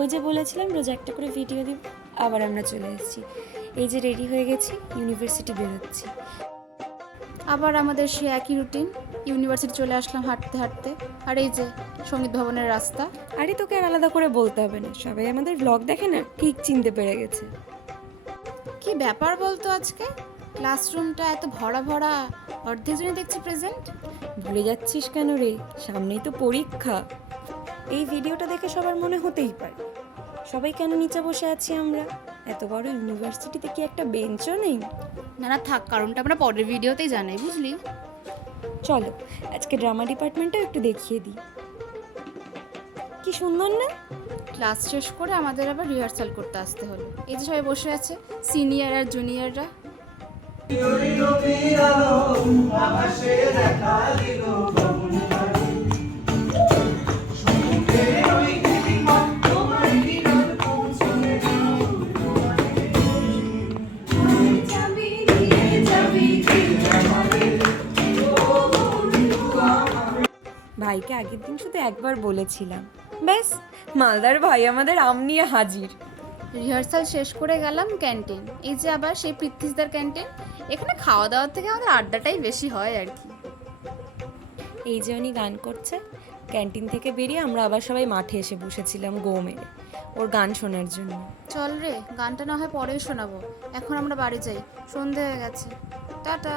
ওই যে বলেছিলাম রোজ একটা করে ভিডিও দিব, আবার আমরা চলে এসেছি। এই যে রেডি হয়ে গেছি, ইউনিভার্সিটি বেরোচ্ছি। আবার আমাদের সে একই রুটিন, ইউনিভার্সিটি চলে আসলাম হাঁটতে হাঁটতে। আর এই যে সঙ্গীত ভবনের রাস্তা। আরে তোকে আর আলাদা করে বলতে হবে না, সবাই আমাদের ব্লগ দেখে না, ঠিক চিনতে পেরে গেছে। কি ব্যাপার বলতো আজকে? ক্লাসরুমটা এত ভরা ভরা, অর্ধেক জনই দেখছি প্রেজেন্ট। ভুলে যাচ্ছিস কেন রে? সামনেই তো পরীক্ষা। এই ভিডিওটা দেখে সবার মনে হতেই পারে সবাই কেন নিচে বসে আছি আমরা। এত বড় ইউনিভার্সিটিতে কি একটা বেঞ্চও নেই? না না থাক, কারণটা আমরা পরের ভিডিওতেই জানাই, বুঝলি? চলো আজকে ড্রামা ডিপার্টমেন্টটা একটু দেখিয়ে দিই। কি সুন্দর না? ক্লাস শেষ করে আমাদের আবার রিহার্সাল করতে আসতে হলো। এই যে সবাই বসে আছে, সিনিয়র আর জুনিয়ররা। ভাইকে আগের দিন শুধু একবার বলেছিলাম, ব্যাস মালদার ভাই আমাদের আম নিয়ে হাজির। রিহার্সাল শেষ করে গেলাম ক্যান্টিন। এই যে আবার সেই পৃথ্বীসদার ক্যান্টিন। এখানে খাওয়া দাওয়ার থেকে আমাদের আড্ডাটাই বেশি হয় আর কি। এই যে উনি গান করছে। ক্যান্টিন থেকে বেরিয়ে আমরা আবার সবাই মাঠে এসে বসেছিলাম গো মেরে ওর গান শোনার জন্য। চল রে, গানটা না হয় পরেই শোনাবো, এখন আমরা বাড়ি যাই, সন্ধে হয়ে গেছে। টাটা।